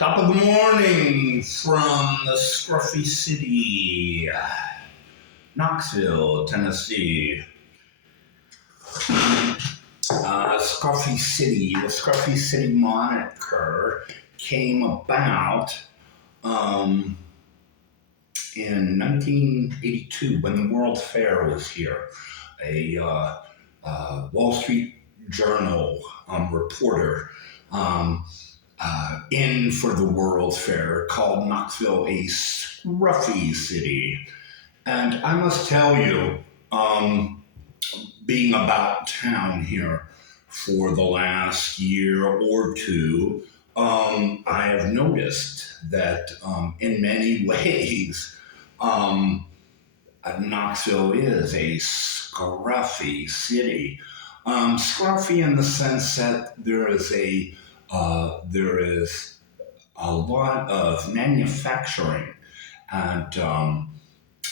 Top of the morning from the Scruffy City, Knoxville, Tennessee. The Scruffy City moniker came about in 1982 when the World's Fair was here. A Wall Street Journal reporter in for the World's Fair called Knoxville a scruffy city. And I must tell you, being about town here for the last year or two, I have noticed that in many ways, Knoxville is a scruffy city. Scruffy in the sense that there is a lot of manufacturing and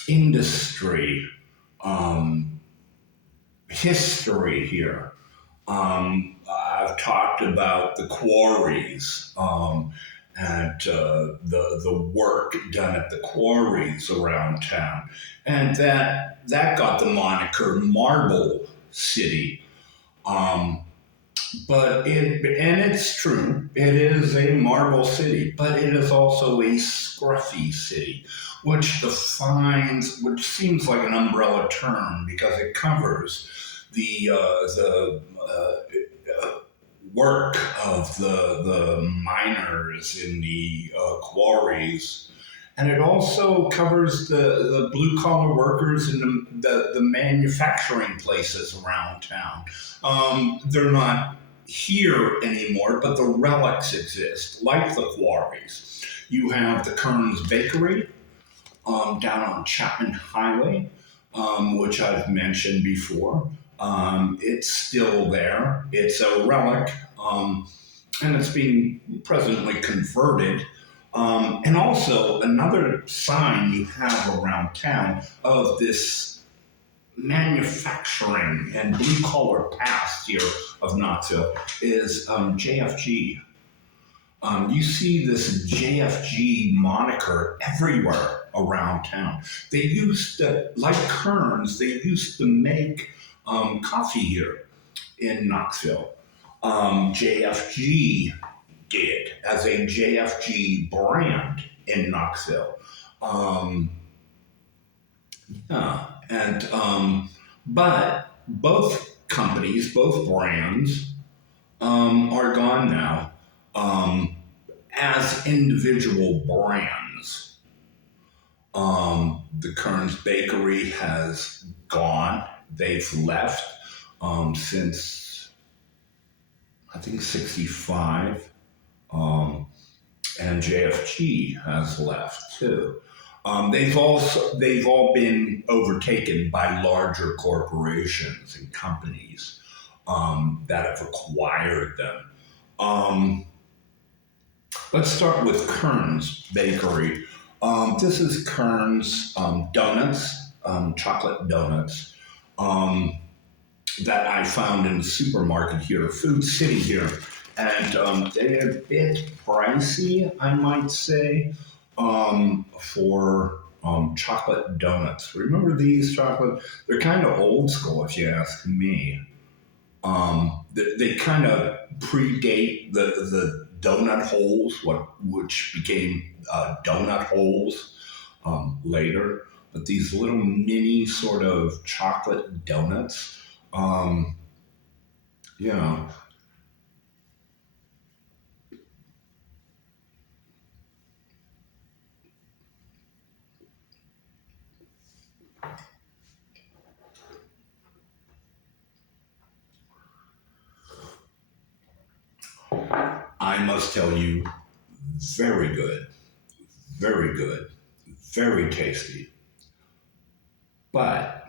industry history here. I've talked about the quarries and the work done at the quarries around town, and that got the moniker Marble City. And it's true, it is a marble city, but it is also a scruffy city, which seems like an umbrella term because it covers the work of the miners in the quarries, and it also covers the blue collar workers in the manufacturing places around town. They're not here anymore, but the relics exist, like the quarries. You have the Kern's Bakery down on Chapman Highway, which I've mentioned before. It's still there. It's a relic, and it's being presently converted. And also, another sign you have around town of this manufacturing and blue-collar past here of Knoxville is JFG. You see this JFG moniker everywhere around town. They used to, like Kern's, they used to make coffee here in Knoxville. JFG did as a JFG brand in Knoxville. But both companies, both brands, are gone now as individual brands. The Kern's Bakery has gone. They've left since, I think, 65. And JFG has left too. They've all been overtaken by larger corporations and companies that have acquired them. Let's start with Kern's Bakery. This is Kern's donuts, chocolate donuts, that I found in the supermarket here, Food City here. And they're a bit pricey, I might say, for chocolate donuts. Remember these chocolate? They're kind of old school, if you ask me. They kind of predate the donut holes, which became donut holes later. But these little mini sort of chocolate donuts, yeah. I must tell you, very good, very good, very tasty. But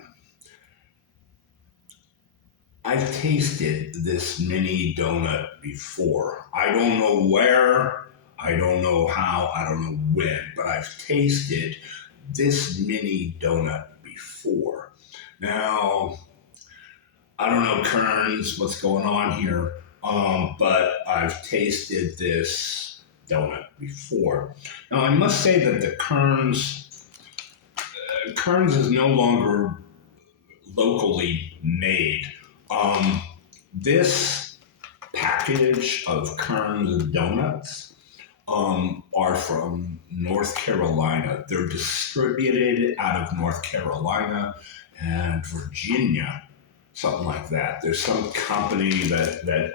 I've tasted this mini donut before. I don't know where, I don't know how, I don't know when, but I've tasted this mini donut before. Now, I don't know, Kearns, what's going on here, but I've tasted donut before. Now, I must say that the Kearns is no longer locally made. Um, this package of Kearns donuts are from North Carolina. They're distributed out of North Carolina and Virginia, something like that. There's some company that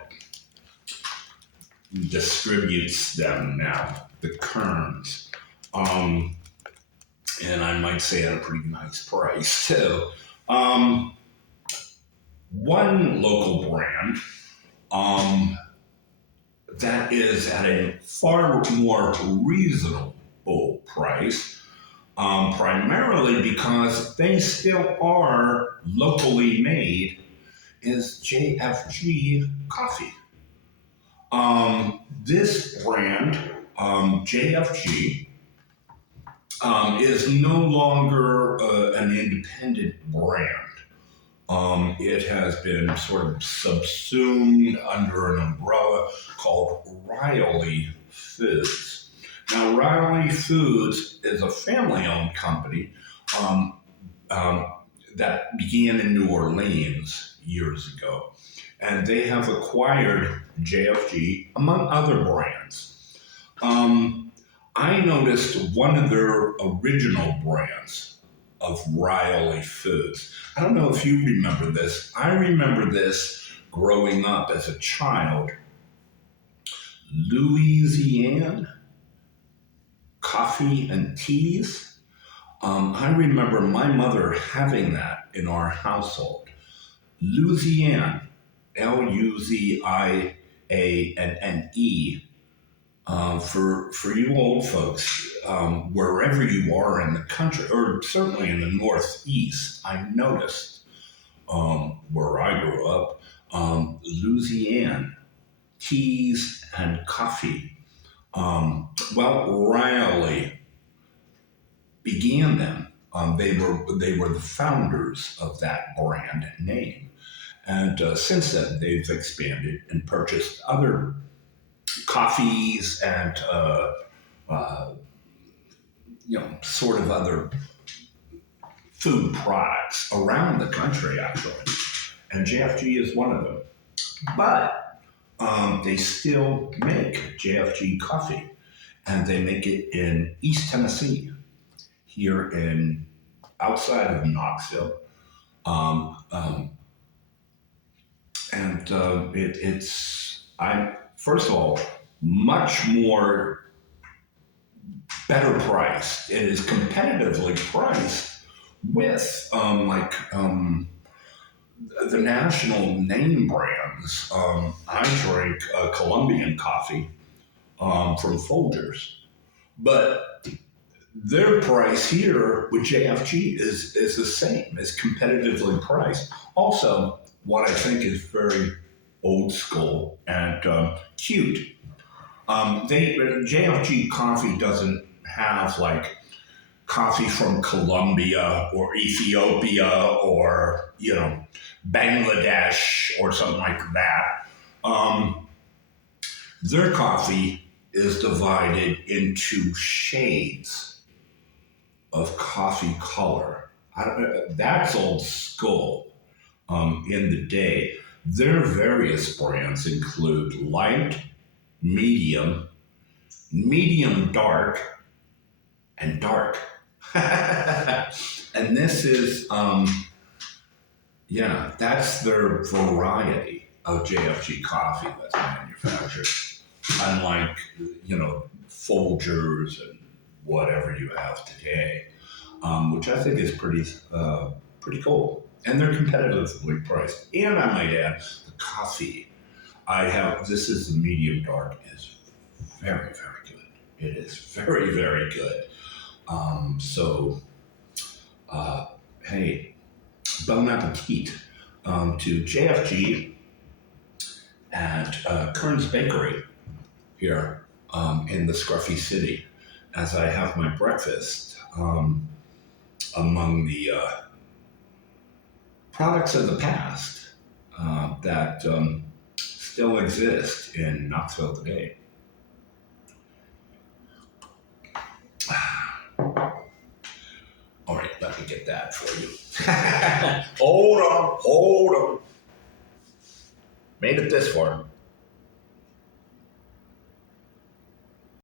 distributes them now, the Kearns. Um, and I might say at a pretty nice price too. Um, one local brand um, that is at a far more reasonable price, primarily because they still are locally made, is JFG Coffee. This brand, JFG, is no longer an independent brand. It has been sort of subsumed under an umbrella called Riley Foods. Now, Riley Foods is a family-owned company um, um, that began in New Orleans years ago, and they have acquired JFG among other brands. I noticed one of their original brands of Riley Foods. I don't know if you remember this. I remember this growing up as a child. Louisiana coffee and teas. I remember my mother having that in our household. Louisiana, Luzianne. For you old folks, wherever you are in the country, or certainly in the Northeast, I noticed where I grew up, Louisiana teas and coffee. Riley began them. They were the founders of that brand name, and since then they've expanded and purchased other coffees and uh, sort of other food products around the country, actually. And JFG is one of them. But they still make JFG coffee, and they make it in East Tennessee, here in outside of Knoxville. Um, um, and it's I first of all much more better priced. It is competitively priced with the national name brands. I drink Colombian coffee from Folgers, but their price here with JFG is the same. It's competitively priced. Also, what I think is very old school and cute. JFG coffee doesn't have like coffee from Colombia or Ethiopia or Bangladesh or something like that. Their coffee is divided into shades of coffee color. That's old school. In the day, their various brands include light, medium, medium dark, and dark. And this is, that's their variety of JFG coffee that's manufactured. Unlike, Folgers and whatever you have today, which I think is pretty cool. And they're competitively priced. And I might add, the coffee this is the medium dark, is very, very good. It is very, very good. So, hey, bon appetit to JFG at Kern's Bakery here in the Scruffy City as I have my breakfast among the products of the past that still exist in Knoxville today. to get that for you. Hold on. Made it this far.